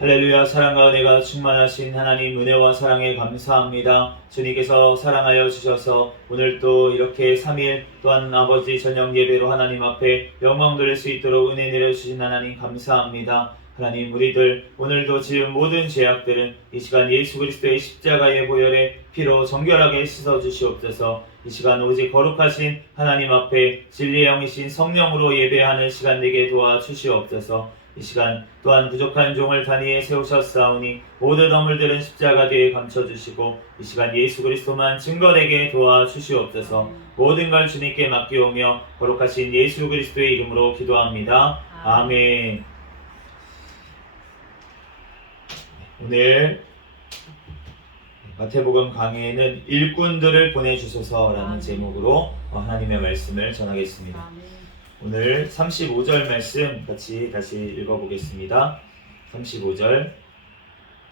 할렐루야. 사랑과 은혜가 충만하신 하나님, 은혜와 사랑에 감사합니다. 주님께서 사랑하여 주셔서 오늘 또 이렇게 3일 또한 아버지 저녁 예배로 하나님 앞에 영광 돌릴 수 있도록 은혜 내려주신 하나님 감사합니다. 하나님, 우리들 오늘도 지은 모든 죄악들은 이 시간 예수 그리스도의 십자가의 보혈에 피로 정결하게 씻어주시옵소서. 이 시간 오직 거룩하신 하나님 앞에 진리의 영이신 성령으로 예배하는 시간 되게 도와주시옵소서. 이 시간 또한 부족한 종을 단위에 세우셨사오니 모든 허물들은 십자가 뒤에 감춰주시고 이 시간 예수 그리스도만 증거되게 도와주시옵소서. 모든 걸 주님께 맡기오며 거룩하신 예수 그리스도의 이름으로 기도합니다. 아멘. 오늘 마태복음 강해에는 일꾼들을 보내주소서라는 제목으로 하나님의 말씀을 전하겠습니다. 오늘 35절 말씀 같이 다시 읽어보겠습니다. 35절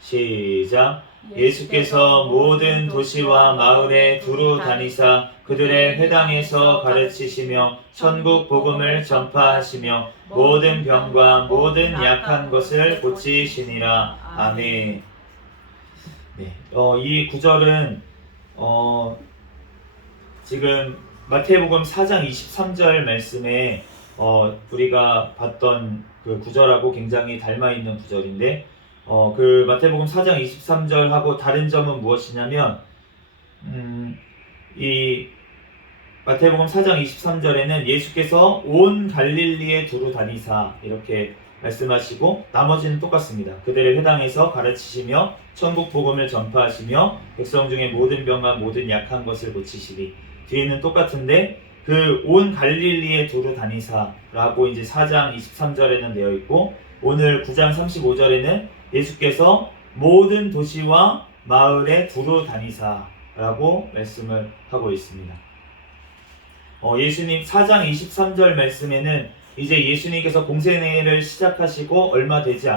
시작. 예수께서 모든 도시와 마을에 두루 다니사 그들의 회당에서 가르치시며 천국 복음을 전파하시며 모든 병과 모든 약한 것을 고치시니라. 아멘. 네, 이 구절은 지금 마태복음 4장 23절 말씀에 우리가 봤던 그 구절하고 굉장히 닮아있는 구절인데 그 마태복음 4장 23절하고 다른 점은 무엇이냐면 이 마태복음 4장 23절에는 예수께서 온 갈릴리에 두루 다니사 이렇게 말씀하시고 나머지는 똑같습니다. 그들의 회당에서 가르치시며 천국 복음을 전파하시며 백성 중에 모든 병과 모든 약한 것을 고치시리. 뒤에는 똑같은데 그 온 갈릴리에 두루 다니사라고 이제 4장 23절에는 되어 있고 오늘 9장 35절에는 예수께서 모든 도시와 마을에 두루 다니사라고 말씀을 하고 있습니다. 예수님 4장 23절 말씀에는 이제 예수님께서 공생애를 시작하시고 얼마 되지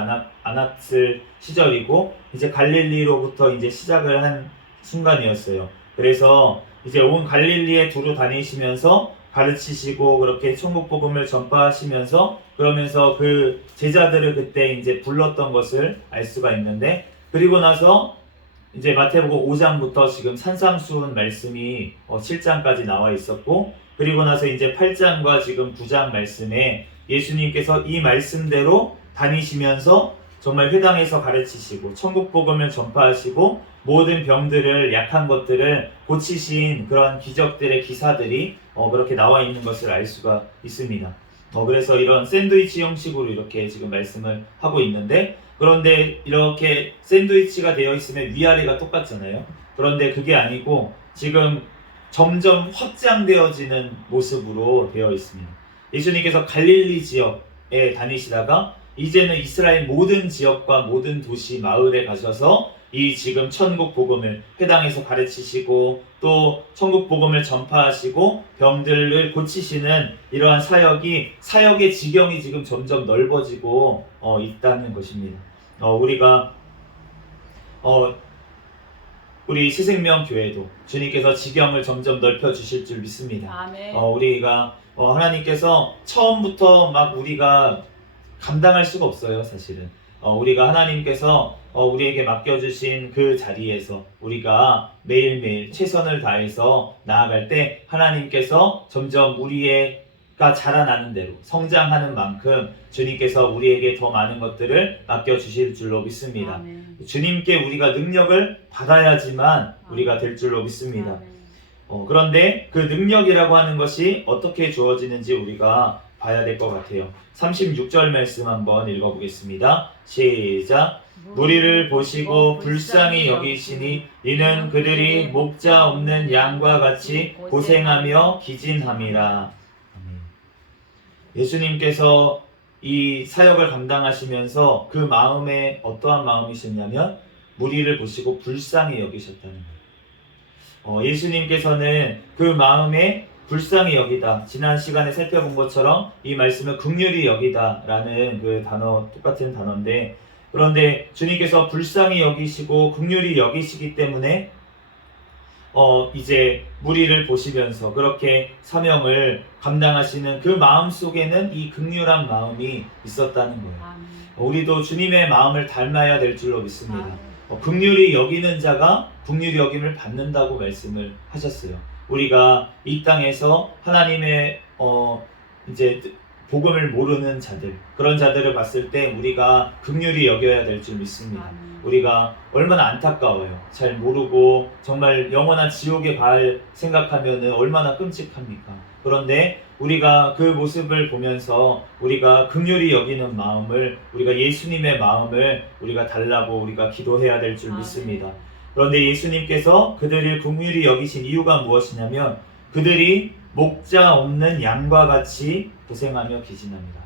않았을 시절이고 이제 갈릴리로부터 이제 시작을 한 순간이었어요. 그래서 이제 온 갈릴리에 두루 다니시면서 가르치시고 그렇게 천국 복음을 전파하시면서 그러면서 그 제자들을 그때 이제 불렀던 것을 알 수가 있는데 그리고 나서 이제 마태복음 5장부터 지금 산상수훈 말씀이 7장까지 나와 있었고 그리고 나서 이제 8장과 지금 9장 말씀에 예수님께서 이 말씀대로 다니시면서 정말 회당에서 가르치시고 천국 복음을 전파하시고 모든 병들을 약한 것들을 고치신 그런 기적들의 기사들이 그렇게 나와 있는 것을 알 수가 있습니다. 그래서 이런 샌드위치 형식으로 이렇게 지금 말씀을 하고 있는데 그런데 이렇게 샌드위치가 되어 있으면 위아래가 똑같잖아요. 그런데 그게 아니고 지금 점점 확장되어지는 모습으로 되어 있습니다. 예수님께서 갈릴리 지역에 다니시다가 이제는 이스라엘 모든 지역과 모든 도시 마을에 가셔서 이 지금 천국 복음을 회당에서 가르치시고 또 천국 복음을 전파하시고 병들을 고치시는 이러한 사역의 지경이 지금 점점 넓어지고 있다는 것입니다. 우리가 우리 새생명 교회도 주님께서 지경을 점점 넓혀 주실 줄 믿습니다. 아멘. 우리가 하나님께서 처음부터 막 우리가 감당할 수가 없어요, 사실은. 우리가 하나님께서 우리에게 맡겨주신 그 자리에서 우리가 매일매일 최선을 다해서 나아갈 때 하나님께서 점점 우리가 자라나는 대로 성장하는 만큼 주님께서 우리에게 더 많은 것들을 맡겨주실 줄로 믿습니다. 아멘. 주님께 우리가 능력을 받아야지만 우리가 될 줄로 믿습니다. 그런데 그 능력이라고 하는 것이 어떻게 주어지는지 우리가 봐야 될 것 같아요. 36절 말씀 한번 읽어보겠습니다. 시작. 무리를 보시고 불쌍히 여기시니 이는 그들이 목자 없는 양과 같이 고생하며 기진함이라. 예수님께서 이 사역을 감당하시면서 그 마음에 어떠한 마음이셨냐면 무리를 보시고 불쌍히 여기셨다는 거예요. 예수님께서는 그 마음에 불쌍히 여기다. 지난 시간에 살펴본 것처럼 이 말씀은 긍휼히 여기다 라는 그 단어, 똑같은 단어인데 그런데 주님께서 불쌍히 여기시고 긍휼히 여기시기 때문에 이제 무리를 보시면서 그렇게 사명을 감당하시는 그 마음 속에는 이 긍휼한 마음이 있었다는 거예요. 아멘. 우리도 주님의 마음을 닮아야 될 줄로 믿습니다. 아멘. 긍휼히 여기는 자가 긍휼히 여김을 받는다고 말씀을 하셨어요. 우리가 이 땅에서 하나님의 이제 복음을 모르는 자들, 그런 자들을 봤을 때 우리가 긍휼히 여겨야 될 줄 믿습니다. 아멘. 우리가 얼마나 안타까워요. 잘 모르고 정말 영원한 지옥에 갈 생각하면 얼마나 끔찍합니까? 그런데 우리가 그 모습을 보면서 우리가 긍휼히 여기는 마음을, 우리가 예수님의 마음을 우리가 달라고 우리가 기도해야 될 줄 믿습니다. 그런데 예수님께서 그들을 긍휼히 여기신 이유가 무엇이냐면 그들이 목자 없는 양과 같이 고생하며 기진합니다.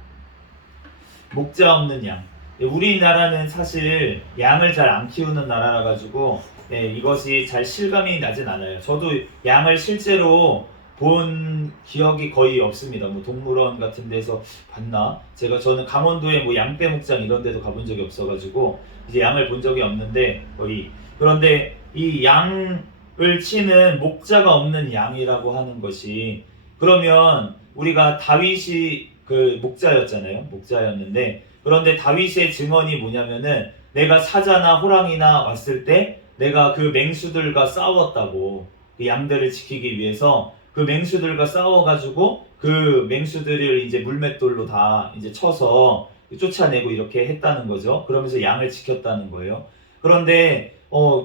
목자 없는 양. 우리나라는 사실 양을 잘 안 키우는 나라라 가지고 이것이 잘 실감이 나진 않아요. 저도 양을 실제로 본 기억이 거의 없습니다. 뭐 동물원 같은 데서 봤나? 저는 강원도에 뭐 양떼 목장 이런 데도 가본 적이 없어가지고 이제 양을 본 적이 없는데 거의. 그런데 이 양을 치는 목자가 없는 양이라고 하는 것이, 그러면 우리가 다윗이 그 목자였잖아요. 목자였는데, 그런데 다윗의 증언이 뭐냐면은 내가 사자나 호랑이나 왔을 때 내가 그 맹수들과 싸웠다고, 그 양들을 지키기 위해서 그 맹수들과 싸워가지고 그 맹수들을 이제 물맷돌로 다 이제 쳐서 쫓아내고 이렇게 했다는 거죠. 그러면서 양을 지켰다는 거예요. 그런데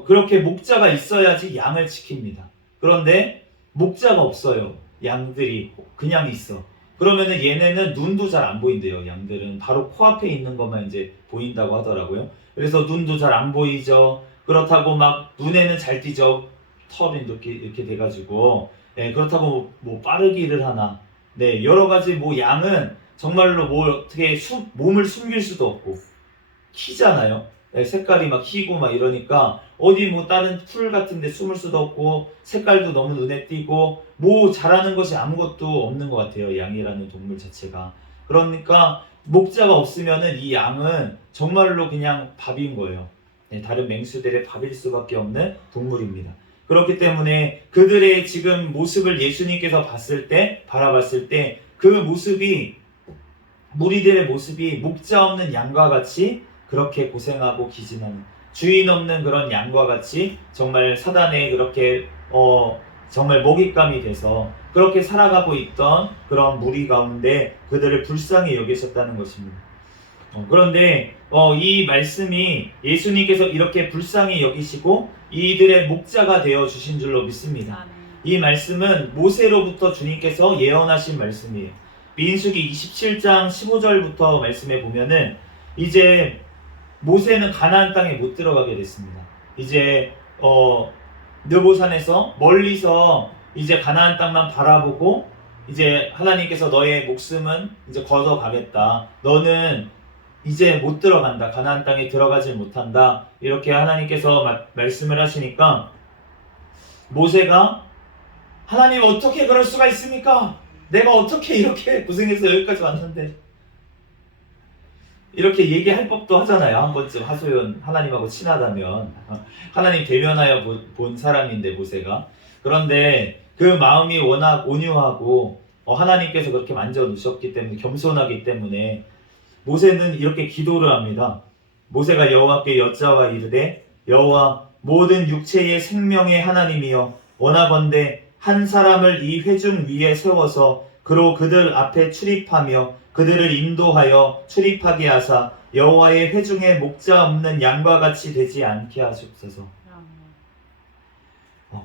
그렇게 목자가 있어야지 양을 지킵니다. 그런데 목자가 없어요. 양들이 그냥 있어. 그러면은 얘네는 눈도 잘 안 보인대요. 양들은 바로 코앞에 있는 것만 이제 보인다고 하더라고요. 그래서 눈도 잘 안 보이죠. 그렇다고 막 눈에는 잘 띄죠. 털이 이렇게 돼가지고. 그렇다고 뭐 빠르기를 하나. 여러 가지 뭐 양은 정말로 뭐 어떻게 몸을 숨길 수도 없고 키잖아요. 색깔이 막 희고 막 이러니까 어디 뭐 다른 풀 같은 데 숨을 수도 없고 색깔도 너무 눈에 띄고 뭐 잘하는 것이 아무것도 없는 것 같아요. 양이라는 동물 자체가. 그러니까 목자가 없으면은 이 양은 정말로 그냥 밥인 거예요. 다른 맹수들의 밥일 수밖에 없는 동물입니다. 그렇기 때문에 그들의 지금 모습을 예수님께서 바라봤을 때 그 모습이, 무리들의 모습이 목자 없는 양과 같이 그렇게 고생하고 기진하는, 주인 없는 그런 양과 같이 정말 사단에 그렇게 정말 먹잇감이 돼서 그렇게 살아가고 있던 그런 무리 가운데 그들을 불쌍히 여기셨다는 것입니다. 그런데 이 말씀이 예수님께서 이렇게 불쌍히 여기시고 이들의 목자가 되어 주신 줄로 믿습니다. 이 말씀은 모세로부터 주님께서 예언하신 말씀이에요. 민수기 27장 15절부터 말씀에 보면은 이제 모세는 가나안 땅에 못 들어가게 됐습니다. 이제 느보산에서 멀리서 이제 가나안 땅만 바라보고 이제 하나님께서 너의 목숨은 이제 걷어가겠다. 너는 이제 못 들어간다. 가나안 땅에 들어가지 못한다. 이렇게 하나님께서 말씀을 하시니까 모세가 하나님 어떻게 그럴 수가 있습니까? 내가 어떻게 이렇게 고생해서 여기까지 왔는데, 이렇게 얘기할 법도 하잖아요. 한 번쯤 하소연 하나님하고 친하다면 하나님 대면하여 본 사람인데 모세가. 그런데 그 마음이 워낙 온유하고 하나님께서 그렇게 만져놓으셨기 때문에, 겸손하기 때문에 모세는 이렇게 기도를 합니다. 모세가 여호와께 여짜와 이르되 여호와 모든 육체의 생명의 하나님이여 원하건대 한 사람을 이 회중 위에 세워서 그로 그들 앞에 출입하며 그들을 인도하여 출입하게 하사 여호와의 회중에 목자 없는 양과 같이 되지 않게 하시옵소서.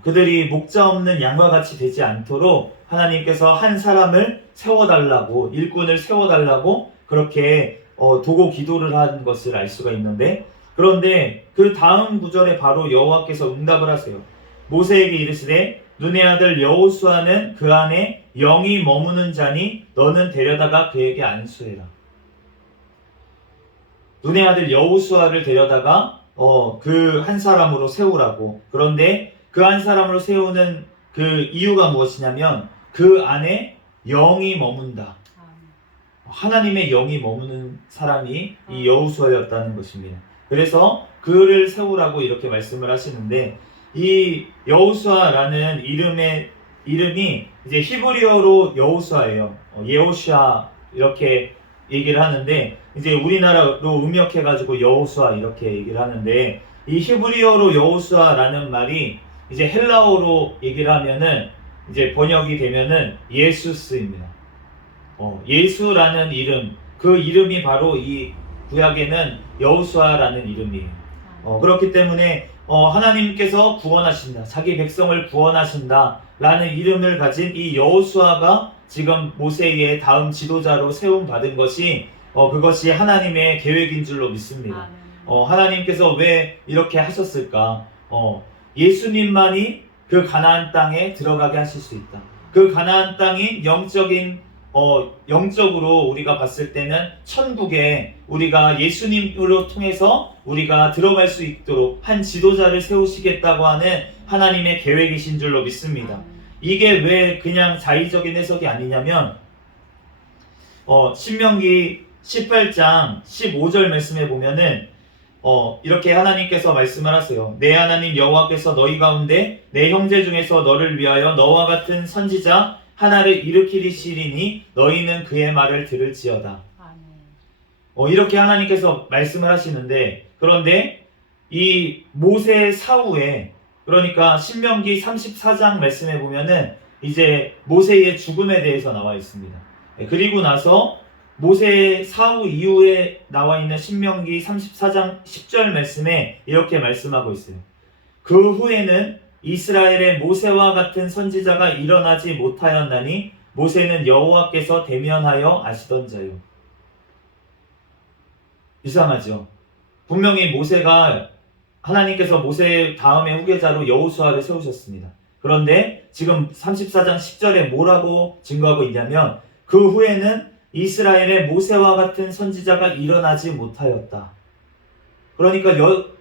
그들이 목자 없는 양과 같이 되지 않도록 하나님께서 한 사람을 세워달라고, 일꾼을 세워달라고 그렇게 도고 기도를 한 것을 알 수가 있는데, 그런데 그 다음 구절에 바로 여호와께서 응답을 하세요. 모세에게 이르시되 눈의 아들 여호수아는 그 안에 영이 머무는 자니 너는 데려다가 그에게 안수해라. 눈의 아들 여호수아를 데려다가 그 한 사람으로 세우라고. 그런데 그 한 사람으로 세우는 그 이유가 무엇이냐면 그 안에 영이 머문다. 하나님의 영이 머무는 사람이 이 여호수아였다는 것입니다. 그래서 그를 세우라고 이렇게 말씀을 하시는데, 이 여호수아라는 이름이 이제 히브리어로 여호수아예요. 예호슈아 이렇게 얘기를 하는데 이제 우리나라로 음역해가지고 여호수아 이렇게 얘기를 하는데 이 히브리어로 여호수아라는 말이 이제 헬라어로 얘기를 하면은 이제 번역이 되면은 예수스입니다. 예수라는 이름, 그 이름이 바로 이 구약에는 여호수아라는 이름이에요. 그렇기 때문에 하나님께서 구원하신다, 자기 백성을 구원하신다 라는 이름을 가진 이 여호수아가 지금 모세의 다음 지도자로 세움받은 것이 그것이 하나님의 계획인 줄로 믿습니다. 하나님께서 왜 이렇게 하셨을까? 예수님만이 그 가나안 땅에 들어가게 하실 수 있다. 그 가나안 땅이 영적으로 우리가 봤을 때는 천국에 우리가 예수님으로 통해서 우리가 들어갈 수 있도록 한 지도자를 세우시겠다고 하는 하나님의 계획이신 줄로 믿습니다. 이게 왜 그냥 자의적인 해석이 아니냐면 신명기 18장 15절 말씀에 보면은 이렇게 하나님께서 말씀을 하세요. 내 하나님 여호와께서 너희 가운데 내 형제 중에서 너를 위하여 너와 같은 선지자 하나를 일으키시리니 너희는 그의 말을 들을지어다. 이렇게 하나님께서 말씀을 하시는데, 그런데 이 모세 사후에, 그러니까 신명기 34장 말씀에 보면은 이제 모세의 죽음에 대해서 나와 있습니다. 그리고 나서 모세 사후 이후에 나와 있는 신명기 34장 10절 말씀에 이렇게 말씀하고 있어요. 그 후에는 이스라엘의 모세와 같은 선지자가 일어나지 못하였나니 모세는 여호와께서 대면하여 아시던 자요. 이상하죠? 분명히 하나님께서 모세 다음의 후계자로 여호수아를 세우셨습니다. 그런데 지금 34장 10절에 뭐라고 증거하고 있냐면 그 후에는 이스라엘의 모세와 같은 선지자가 일어나지 못하였다. 그러니까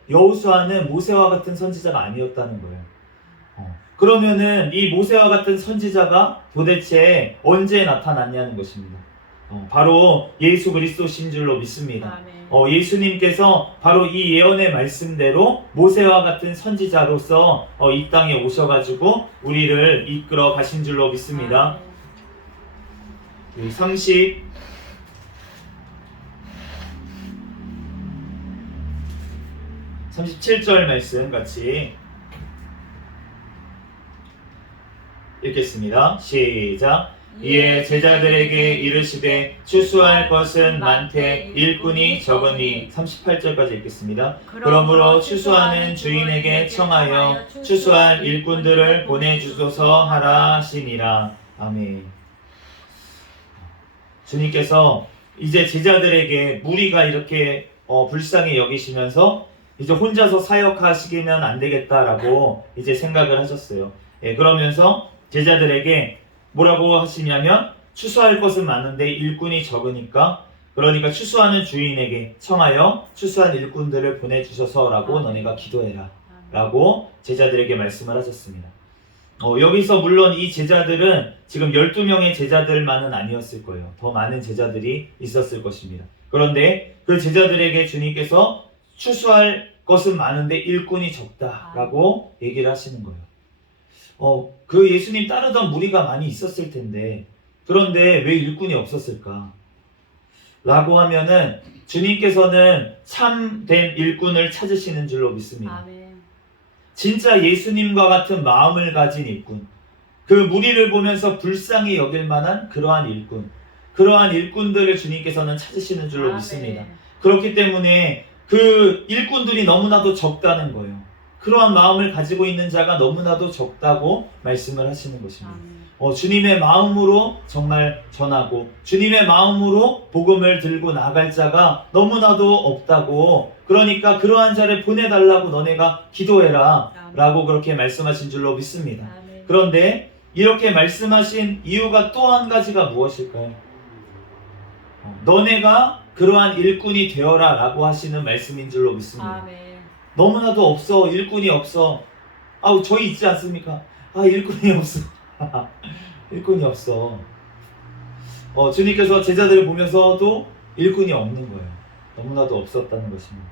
여호수아는 모세와 같은 선지자가 아니었다는 거예요. 그러면은 이 모세와 같은 선지자가 도대체 언제 나타났냐는 것입니다. 바로 예수 그리스도신 줄로 믿습니다. 예수님께서 바로 이 예언의 말씀대로 모세와 같은 선지자로서 이 땅에 오셔가지고 우리를 이끌어 가신 줄로 믿습니다. 37절 말씀 같이 읽겠습니다. 시작. 이에 제자들에게 이르시되 추수할 것은 많되 일꾼이 적으니. 38절까지 읽겠습니다. 그러므로 추수하는 주인에게 청하여 추수할 일꾼들을 보내주소서 하라 하시니라. 아멘. 주님께서 이제 제자들에게 무리가 이렇게 불쌍히 여기시면서 이제 혼자서 사역하시기면 안 되겠다라고 이제 생각을 하셨어요. 그러면서 제자들에게 뭐라고 하시냐면 추수할 것은 많은데 일꾼이 적으니까, 그러니까 추수하는 주인에게 청하여 추수한 일꾼들을 보내주셔서라고 너네가 기도해라 라고 제자들에게 말씀을 하셨습니다. 여기서 물론 이 제자들은 지금 12명의 제자들만은 아니었을 거예요. 더 많은 제자들이 있었을 것입니다. 그런데 그 제자들에게 주님께서 추수할 것은 많은데 일꾼이 적다라고 얘기를 하시는 거예요. 그 예수님 따르던 무리가 많이 있었을 텐데 그런데 왜 일꾼이 없었을까? 라고 하면은 주님께서는 참된 일꾼을 찾으시는 줄로 믿습니다. 진짜 예수님과 같은 마음을 가진 일꾼, 그 무리를 보면서 불쌍히 여길 만한 그러한 일꾼들을 주님께서는 찾으시는 줄로 믿습니다. 그렇기 때문에 그 일꾼들이 너무나도 적다는 거예요. 그러한 마음을 가지고 있는 자가 너무나도 적다고 말씀을 하시는 것입니다. 주님의 마음으로 정말 전하고 주님의 마음으로 복음을 들고 나갈 자가 너무나도 없다고, 그러니까 그러한 자를 보내달라고 너네가 기도해라 라고 그렇게 말씀하신 줄로 믿습니다. 그런데 이렇게 말씀하신 이유가 또 한 가지가 무엇일까요? 너네가 그러한 일꾼이 되어라 라고 하시는 말씀인 줄로 믿습니다. 너무나도 없어, 일꾼이 없어. 저희 있지 않습니까? 일꾼이 없어. 일꾼이 없어. 주님께서 제자들을 보면서도 일꾼이 없는 거예요. 너무나도 없었다는 것입니다.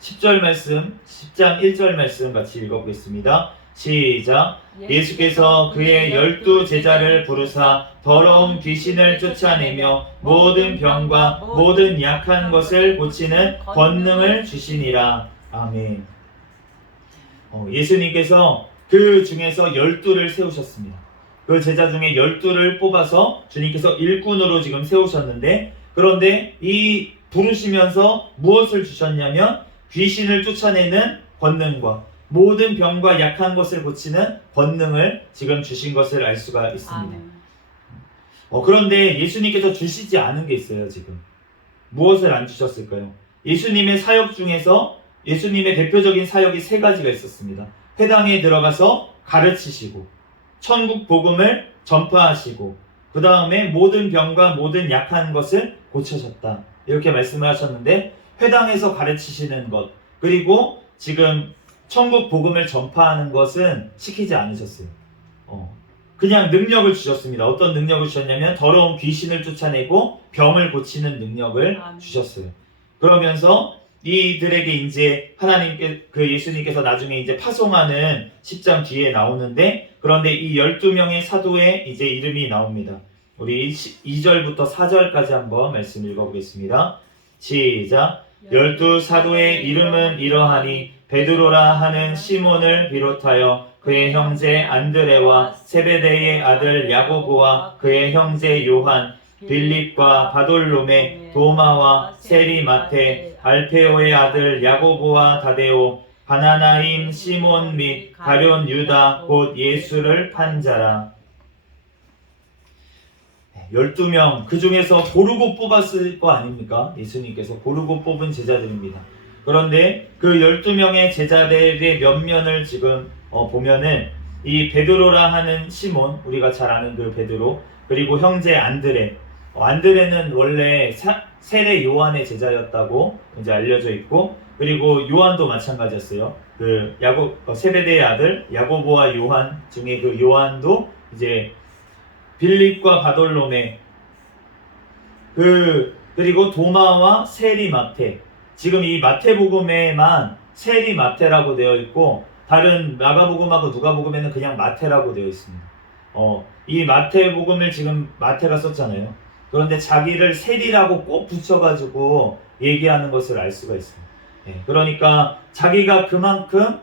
10절 말씀, 10장 1절 말씀 같이 읽어보겠습니다. 시작. 예수께서 그의 12제자를 부르사 더러운 귀신을 쫓아내며 모든 병과 모든 약한 것을 고치는 권능을 주시니라. 아멘. 예수님께서 그 중에서 12를 세우셨습니다. 그 제자 중에 12를 뽑아서 주님께서 일꾼으로 지금 세우셨는데, 그런데 이 부르시면서 무엇을 주셨냐면 귀신을 쫓아내는 권능과 모든 병과 약한 것을 고치는 권능을 지금 주신 것을 알 수가 있습니다. 그런데 예수님께서 주시지 않은 게 있어요. 지금 무엇을 안 주셨을까요? 예수님의 사역 중에서 예수님의 대표적인 사역이 세 가지가 있었습니다. 회당에 들어가서 가르치시고, 천국 복음을 전파하시고, 그 다음에 모든 병과 모든 약한 것을 고쳐셨다, 이렇게 말씀을 하셨는데, 회당에서 가르치시는 것, 그리고 지금 천국 복음을 전파하는 것은 시키지 않으셨어요. 그냥 능력을 주셨습니다. 어떤 능력을 주셨냐면 더러운 귀신을 쫓아내고 병을 고치는 능력을 주셨어요. 그러면서 이들에게 이제 하나님께, 예수님께서 나중에 이제 파송하는 10장 뒤에 나오는데, 그런데 이 12명의 사도의 이제 이름이 나옵니다. 우리 2절부터 4절까지 한번 말씀 읽어보겠습니다. 시작. 12사도의 이름은 이러하니 베드로라 하는 시몬을 비롯하여 그의 형제 안드레와 세베대의 아들 야고보와 그의 형제 요한, 빌립과 바돌로메, 도마와 세리 마테, 알페오의 아들 야고보와 다데오, 바나나인 시몬 및 가룟 유다 곧 예수를 판 자라. 12명, 그 중에서 고르고 뽑았을 거 아닙니까? 예수님께서 고르고 뽑은 제자들입니다. 그런데 그 12명의 제자들의 면면을 지금 보면은 이 베드로라 하는 시몬, 우리가 잘 아는 그 베드로, 그리고 형제 안드레, 안드레는 원래 세례 요한의 제자였다고 이제 알려져 있고, 그리고 요한도 마찬가지였어요. 그 세베대의 아들 야고보와 요한 중에 그 요한도 이제 빌립과 바돌로메, 그리고 도마와 세리 마테. 지금 이 마태복음에만 세리 마테라고 되어 있고, 다른 마가복음하고 누가복음에는 그냥 마테라고 되어 있습니다. 이 마태복음을 지금 마테가 썼잖아요. 그런데 자기를 세리라고 꼭 붙여가지고 얘기하는 것을 알 수가 있어요. 그러니까 자기가 그만큼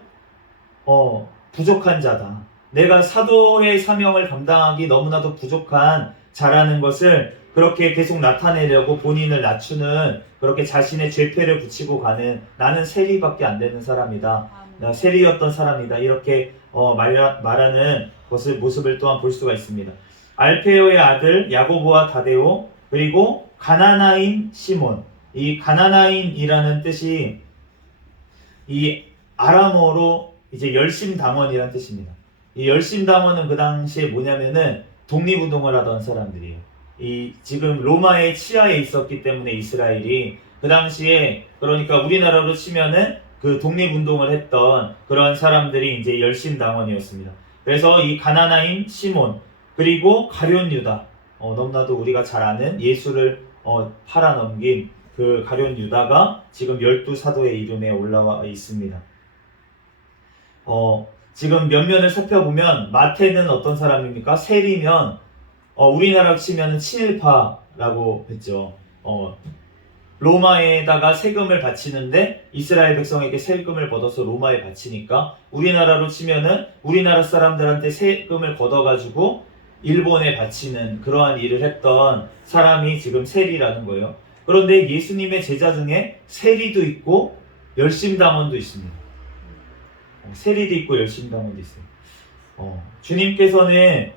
부족한 자다, 내가 사도의 사명을 감당하기 너무나도 부족한 자라는 것을 그렇게 계속 나타내려고 본인을 낮추는, 그렇게 자신의 죄패를 붙이고 가는, 나는 세리밖에 안 되는 사람이다, 나 세리였던 사람이다, 이렇게 말하는 모습을 또한 볼 수가 있습니다. 알페오의 아들 야고보와 다데오, 그리고 가나나인 시몬. 이 가나나인이라는 뜻이 이 아람어로 이제 열심당원이라는 뜻입니다. 이 열심당원은 그 당시에 뭐냐면은 독립운동을 하던 사람들이에요. 이 지금 로마의 치하에 있었기 때문에 이스라엘이 그 당시에, 그러니까 우리나라로 치면은 그 독립운동을 했던 그런 사람들이 이제 열심당원이었습니다. 그래서 이 가나나인 시몬, 그리고 가룟 유다, 너무나도 우리가 잘 아는 예수를 팔아넘긴 그 가룟 유다가 지금 12사도의 이름에 올라와 있습니다. 지금 면면을 살펴보면 마태는 어떤 사람입니까? 세리면 우리나라로 치면 친일파라고 했죠. 로마에다가 세금을 바치는데 이스라엘 백성에게 세금을 걷어서 로마에 바치니까, 우리나라로 치면은 우리나라 사람들한테 세금을 걷어가지고 일본에 바치는 그러한 일을 했던 사람이 지금 세리라는 거예요. 그런데 예수님의 제자 중에 세리도 있고 열심당원도 있습니다. 세리도 있고 열심당원도 있어요. 주님께서는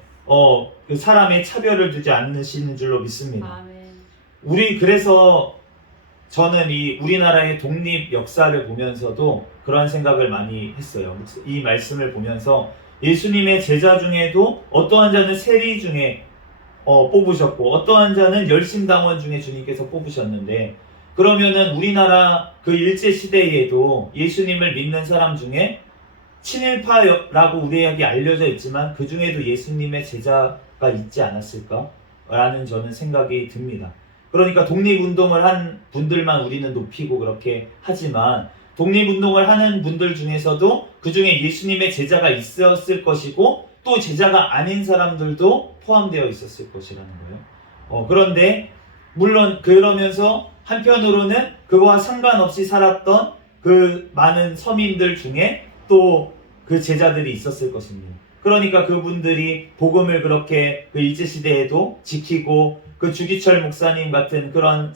그 사람의 차별을 두지 않으시는 줄로 믿습니다. 그래서 저는 이 우리나라의 독립 역사를 보면서도 그런 생각을 많이 했어요. 이 말씀을 보면서 예수님의 제자 중에도 어떠한 자는 세리 중에 뽑으셨고, 어떠한 자는 열심당원 중에 주님께서 뽑으셨는데, 그러면은 우리나라 그 일제시대에도 예수님을 믿는 사람 중에 친일파라고 우리에게 알려져 있지만 그 중에도 예수님의 제자가 있지 않았을까? 라는 저는 생각이 듭니다. 그러니까 독립운동을 한 분들만 우리는 높이고 그렇게 하지만 독립운동을 하는 분들 중에서도 그 중에 예수님의 제자가 있었을 것이고 또 제자가 아닌 사람들도 포함되어 있었을 것이라는 거예요. 그런데 물론 그러면서 한편으로는 그거와 상관없이 살았던 그 많은 서민들 중에 또 그 제자들이 있었을 것입니다. 그러니까 그분들이 복음을 그렇게 그 일제시대에도 지키고 그 주기철 목사님 같은 그런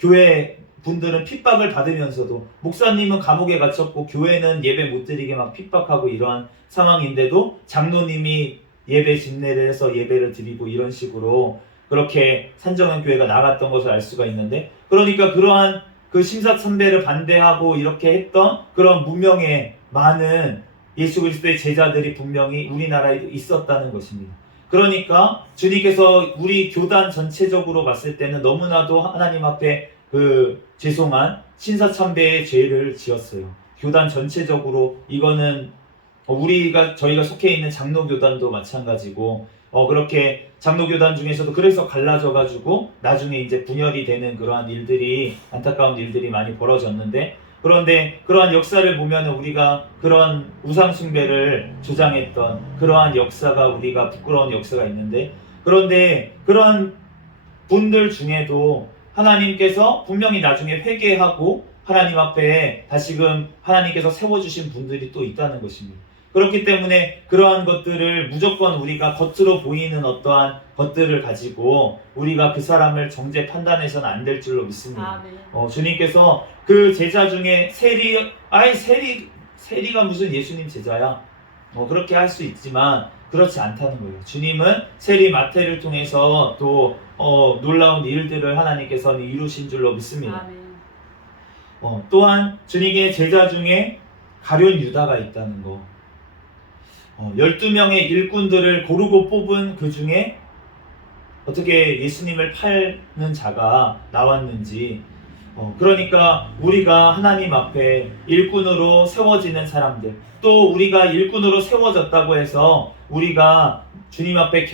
교회 분들은 핍박을 받으면서도 목사님은 감옥에 갇혔고 교회는 예배 못 드리게 막 핍박하고 이러한 상황인데도 장로님이 예배 집례를 해서 예배를 드리고 이런 식으로 그렇게 산정현 교회가 나갔던 것을 알 수가 있는데 그러니까 그러한 그 심사참배를 반대하고 이렇게 했던 그런 무명의 많은 예수 그리스도의 제자들이 분명히 우리나라에도 있었다는 것입니다. 그러니까 주님께서 우리 교단 전체적으로 봤을 때는 너무나도 하나님 앞에 그 죄송한 신사참배의 죄를 지었어요. 교단 전체적으로 이거는 저희가 속해 있는 장로교단도 마찬가지고 그렇게 장로교단 중에서도 그래서 갈라져가지고 나중에 이제 분열이 되는 그러한 일들이 안타까운 일들이 많이 벌어졌는데 그런데 그러한 역사를 보면 우리가 그러한 우상숭배를 주장했던 그러한 역사가 우리가 부끄러운 역사가 있는데 그런데 그러한 분들 중에도 하나님께서 분명히 나중에 회개하고 하나님 앞에 다시금 하나님께서 세워주신 분들이 또 있다는 것입니다. 그렇기 때문에 그러한 것들을 무조건 우리가 겉으로 보이는 어떠한 것들을 가지고 우리가 그 사람을 정죄 판단해서는 안 될 줄로 믿습니다. 주님께서 그 제자 중에 세리가 무슨 예수님 제자야? 그렇게 할 수 있지만 그렇지 않다는 거예요. 주님은 세리 마태를 통해서 또 놀라운 일들을 하나님께서는 이루신 줄로 믿습니다. 또한 주님의 제자 중에 가룟 유다가 있다는 거. 12명의 일꾼들을 고르고 뽑은 그 중에 어떻게 예수님을 팔는 자가 나왔는지 그러니까 우리가 하나님 앞에 일꾼으로 세워지는 사람들 또 우리가 일꾼으로 세워졌다고 해서 우리가 주님 앞에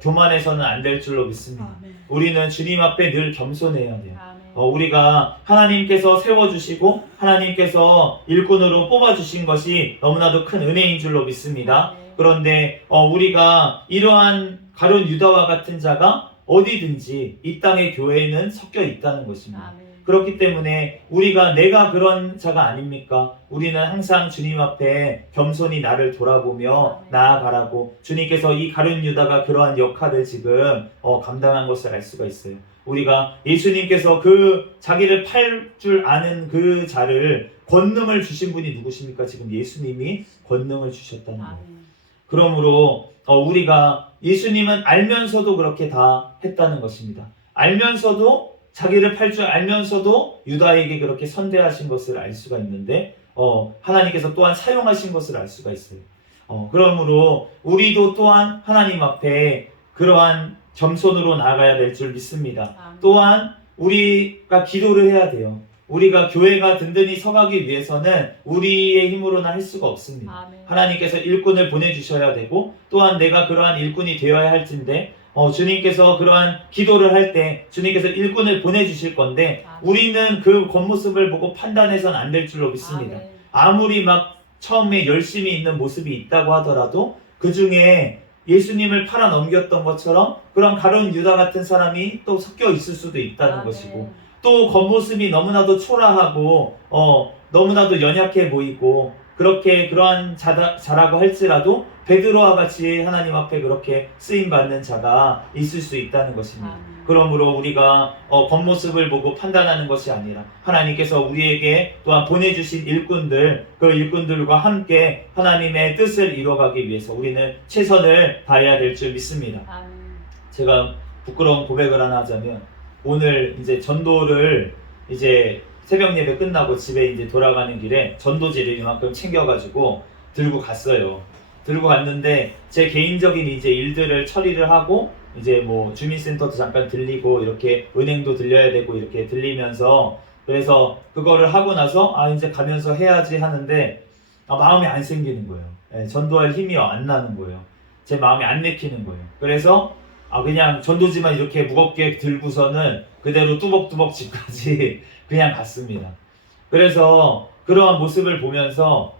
교만해서는 안 될 줄로 믿습니다. 우리는 주님 앞에 늘 겸손해야 돼요. 우리가 하나님께서 세워주시고 하나님께서 일꾼으로 뽑아주신 것이 너무나도 큰 은혜인 줄로 믿습니다. 그런데 우리가 이러한 가룟 유다와 같은 자가 어디든지 이 땅의 교회에는 섞여 있다는 것입니다. 그렇기 때문에 우리가 내가 그런 자가 아닙니까? 우리는 항상 주님 앞에 겸손히 나를 돌아보며 나아가라고 주님께서 이 가룟 유다가 그러한 역할을 지금 감당한 것을 알 수가 있어요. 우리가 예수님께서 그 자기를 팔 줄 아는 그 자를 권능을 주신 분이 누구십니까? 지금 예수님이 권능을 주셨다는 거예요. 그러므로 우리가 예수님은 알면서도 그렇게 다 했다는 것입니다. 알면서도 자기를 팔 줄 알면서도 유다에게 그렇게 선대하신 것을 알 수가 있는데 하나님께서 또한 사용하신 것을 알 수가 있어요. 그러므로 우리도 또한 하나님 앞에 그러한 겸손으로 나아가야 될 줄 믿습니다. 또한 우리가 기도를 해야 돼요. 우리가 교회가 든든히 서가기 위해서는 우리의 힘으로는 할 수가 없습니다. 하나님께서 일꾼을 보내주셔야 되고 또한 내가 그러한 일꾼이 되어야 할진데 주님께서 그러한 기도를 할 때 주님께서 일꾼을 보내주실 건데 우리는 그 겉모습을 보고 판단해서는 안 될 줄로 믿습니다. 아무리 막 처음에 열심히 있는 모습이 있다고 하더라도 그 중에 예수님을 팔아 넘겼던 것처럼 그런 가룟 유다 같은 사람이 또 섞여 있을 수도 있다는 것이고 또 겉모습이 너무나도 초라하고 너무나도 연약해 보이고 그렇게 그러한 자라고 할지라도 베드로와 같이 하나님 앞에 그렇게 쓰임받는 자가 있을 수 있다는 것입니다. 그러므로 우리가 겉모습을 보고 판단하는 것이 아니라 하나님께서 우리에게 또한 보내주신 일꾼들 그 일꾼들과 함께 하나님의 뜻을 이루어가기 위해서 우리는 최선을 다해야 될 줄 믿습니다. 제가 부끄러운 고백을 하나 하자면 오늘 이제 전도를 이제 새벽 예배 끝나고 집에 이제 돌아가는 길에 전도지를 이만큼 챙겨가지고 들고 갔어요. 들고 갔는데 제 개인적인 이제 일들을 처리를 하고 이제 뭐 주민센터도 잠깐 들리고 이렇게 은행도 들려야 되고 이렇게 들리면서 그래서 그거를 하고 나서 이제 가면서 해야지 하는데 마음이 안 생기는 거예요. 전도할 힘이 안 나는 거예요. 제 마음이 안 내키는 거예요. 그래서 그냥 전도지만 이렇게 무겁게 들고서는 그대로 뚜벅뚜벅 집까지 그냥 갔습니다. 그래서 그러한 모습을 보면서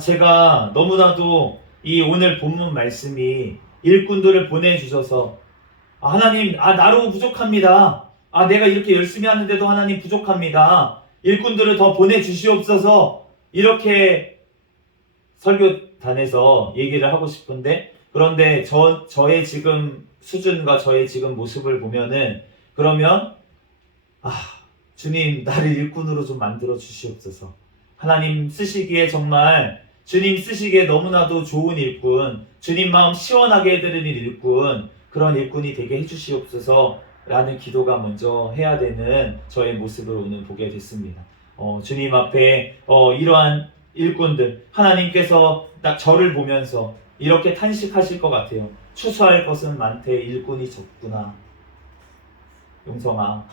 제가 너무나도 이 오늘 본문 말씀이 일꾼들을 보내주셔서 하나님, 나로 부족합니다. 내가 이렇게 열심히 하는데도 하나님 부족합니다. 일꾼들을 더 보내주시옵소서. 이렇게 설교단에서 얘기를 하고 싶은데, 그런데 저의 지금 수준과 저의 지금 모습을 보면은, 그러면 주님, 나를 일꾼으로 좀 만들어 주시옵소서. 하나님 쓰시기에 정말 주님 쓰시기에 너무나도 좋은 일꾼, 주님 마음 시원하게 해드리는 일꾼, 그런 일꾼이 되게 해주시옵소서 라는 기도가 먼저 해야 되는 저의 모습을 오늘 보게 됐습니다. 주님 앞에 이러한 일꾼들, 하나님께서 딱 저를 보면서 이렇게 탄식하실 것 같아요. 추수할 것은 많되 일꾼이 적구나. 용성아.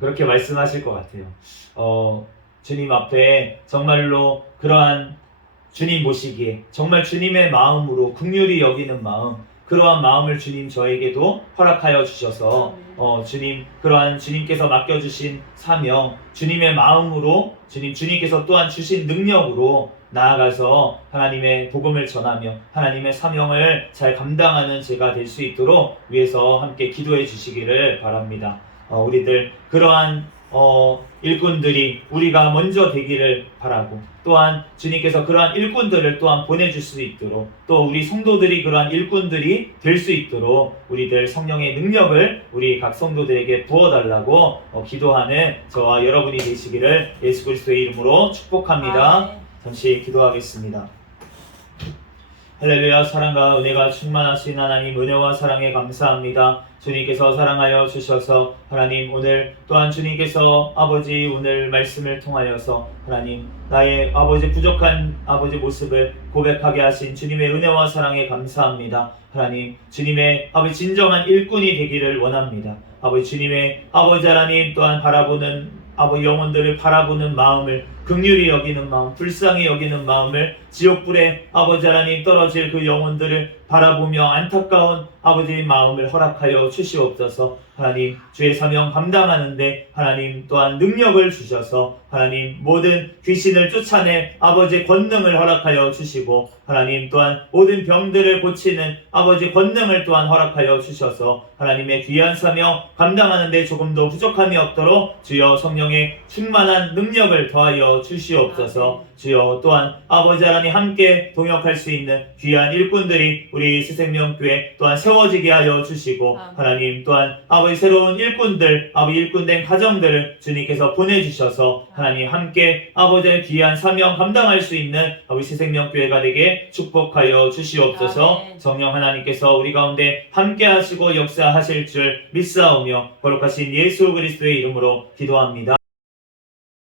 그렇게 말씀하실 것 같아요. 주님 앞에 정말로 그러한 주님 보시기에 정말 주님의 마음으로 긍휼히 여기는 마음, 그러한 마음을 주님 저에게도 허락하여 주셔서 주님 그러한 주님께서 맡겨주신 사명, 주님의 마음으로 주님께서 또한 주신 능력으로 나아가서 하나님의 복음을 전하며 하나님의 사명을 잘 감당하는 제가 될 수 있도록 위해서 함께 기도해 주시기를 바랍니다. 우리들 그러한 일꾼들이 우리가 먼저 되기를 바라고, 또한 주님께서 그러한 일꾼들을 또한 보내줄 수 있도록, 또 우리 성도들이 그러한 일꾼들이 될 수 있도록 우리들 성령의 능력을 우리 각 성도들에게 부어달라고 기도하는 저와 여러분이 되시기를 예수 그리스도의 이름으로 축복합니다. 잠시 기도하겠습니다. 할렐루야. 사랑과 은혜가 충만하신 하나님, 은혜와 사랑에 감사합니다. 주님께서 사랑하여 주셔서 하나님, 오늘 또한 주님께서 아버지 오늘 말씀을 통하여서 하나님 나의 아버지 부족한 아버지 모습을 고백하게 하신 주님의 은혜와 사랑에 감사합니다. 하나님, 주님의 아버지 진정한 일꾼이 되기를 원합니다. 아버지 주님의 아버지 하나님 또한 바라보는 아버지 영혼들을 바라보는 마음을 긍휼히 여기는 마음, 불쌍히 여기는 마음을, 지옥불에 아버지 하나님 떨어질 그 영혼들을 바라보며 안타까운 아버지의 마음을 허락하여 주시옵소서. 하나님 주의 사명 감당하는데 하나님 또한 능력을 주셔서 하나님 모든 귀신을 쫓아내 아버지의 권능을 허락하여 주시고, 하나님 또한 모든 병들을 고치는 아버지의 권능을 또한 허락하여 주셔서 하나님의 귀한 사명 감당하는데 조금도 부족함이 없도록 주여 성령의 충만한 능력을 더하여 주시옵소서. 주여 또한 아버지 하나님 함께 동역할 수 있는 귀한 일꾼들이 우리 새생명교회 또한 세워지게 하여 주시고, 하나님 또한 아버지 새로운 일꾼들, 아버지 일꾼된 가정들을 주님께서 보내주셔서 하나님 함께 아버지의 귀한 사명 감당할 수 있는 아버지 새생명교회가 되게 축복하여 주시옵소서. 성령 하나님께서 우리 가운데 함께 하시고 역사하실 줄 믿사오며 거룩하신 예수 그리스도의 이름으로 기도합니다.